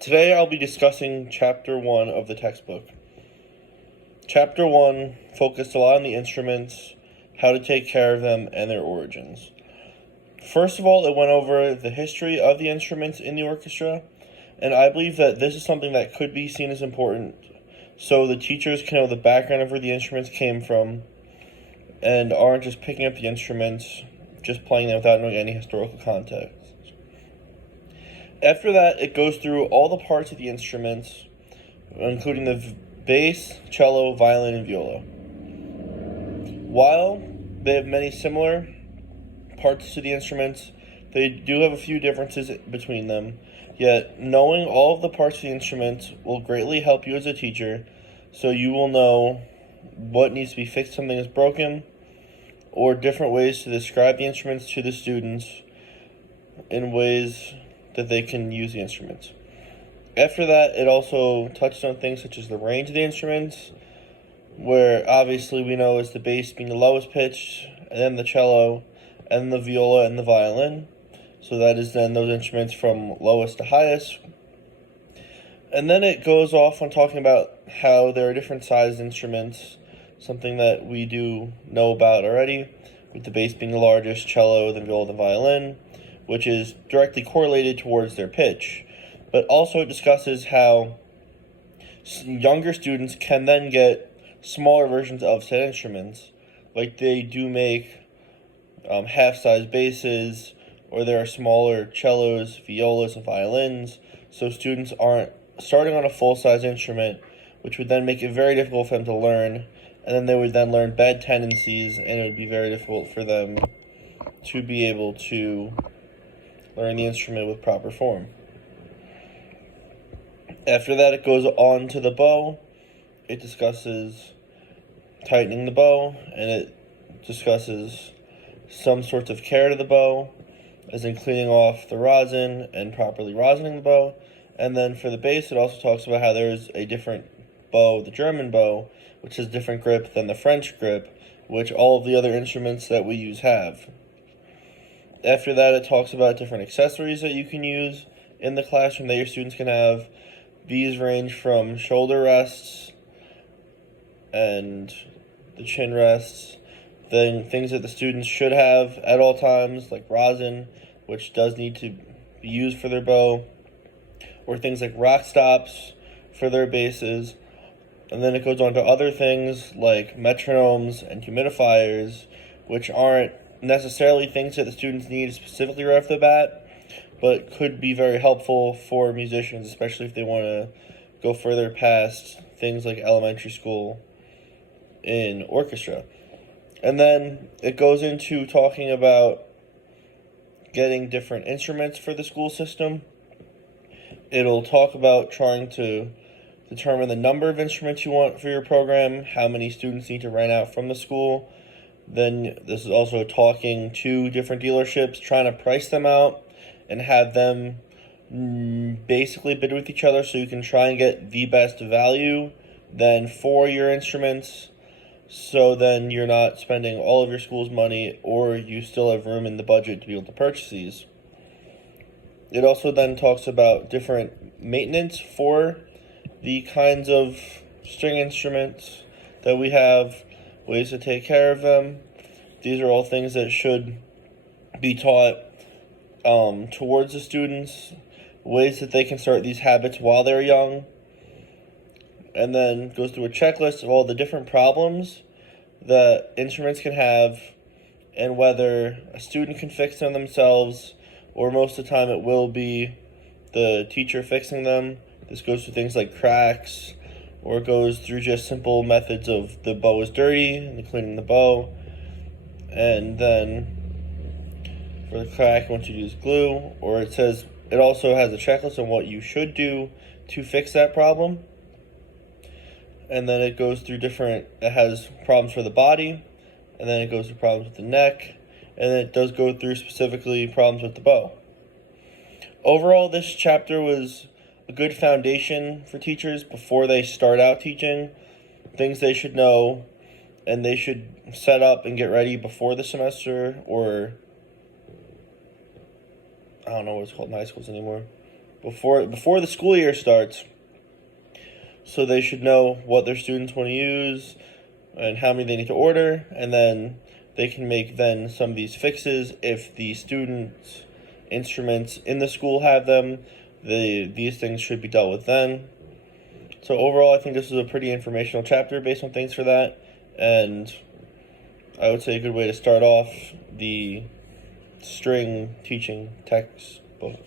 Today I'll be discussing Chapter 1 of the textbook. Chapter 1 focused a lot on the instruments, how to take care of them, and their origins. First of all, it went over the history of the instruments in the orchestra, and I believe that this is something that could be seen as important so the teachers can know the background of where the instruments came from and aren't just picking up the instruments, just playing them without knowing any historical context. After that, it goes through all the parts of the instruments, including the bass, cello, violin, and viola. While they have many similar parts to the instruments, they do have a few differences between them, yet knowing all of the parts of the instruments will greatly help you as a teacher, so you will know what needs to be fixed if something is broken, or different ways to describe the instruments to the students in ways that they can use the instruments. After that, it also touched on things such as the range of the instruments, where obviously we know is the bass being the lowest pitch, and then the cello, and the viola and the violin. So that is then those instruments from lowest to highest. And then it goes off on talking about how there are different sized instruments, something that we do know about already, with the bass being the largest, cello, the viola, the violin, which is directly correlated towards their pitch. But also it discusses how younger students can then get smaller versions of said instruments, like they do make half-size basses, or there are smaller cellos, violas, and violins, so students aren't starting on a full-size instrument, which would then make it very difficult for them to learn, and then they would then learn bad tendencies, and it would be very difficult for them to be able to learn the instrument with proper form. After that, it goes on to the bow. It discusses tightening the bow, and it discusses some sorts of care to the bow, as in cleaning off the rosin and properly rosining the bow. And then for the bass, it also talks about how there's a different bow, the German bow, which has different grip than the French grip, which all of the other instruments that we use have. After that, it talks about different accessories that you can use in the classroom that your students can have. These range from shoulder rests and the chin rests, then things that the students should have at all times, like rosin, which does need to be used for their bow, or things like rock stops for their basses. And then it goes on to other things like metronomes and humidifiers, which aren't necessarily things that the students need specifically right off the bat, but could be very helpful for musicians, especially if they want to go further past things like elementary school in orchestra. And then it goes into talking about getting different instruments for the school system. It'll talk about trying to determine the number of instruments you want for your program, how many students need to rent out from the school. Then this is also talking to different dealerships, trying to price them out and have them basically bid with each other so you can try and get the best value then for your instruments. So then you're not spending all of your school's money, or you still have room in the budget to be able to purchase these. It also then talks about different maintenance for the kinds of string instruments that we have, ways to take care of them. These are all things that should be taught towards the students, ways that they can start these habits while they're young. And then goes through a checklist of all the different problems that instruments can have and whether a student can fix them themselves, or most of the time it will be the teacher fixing them. This goes through things like cracks, or it goes through just simple methods of the bow is dirty and cleaning the bow. And then for the crack, once you use glue, or it says it also has a checklist on what you should do to fix that problem. And then it goes through it has problems for the body, and then it goes through problems with the neck, and then it does go through specifically problems with the bow. Overall, this chapter was a good foundation for teachers before they start out teaching, things they should know, and they should set up and get ready before the semester, or I don't know what it's called in high schools anymore. before the school year starts. So they should know what their students want to use and how many they need to order, and then they can make then some of these fixes if the students' instruments in the school have them. These things should be dealt with then. So overall, I think this is a pretty informational chapter based on things for that, and I would say a good way to start off the string teaching textbook.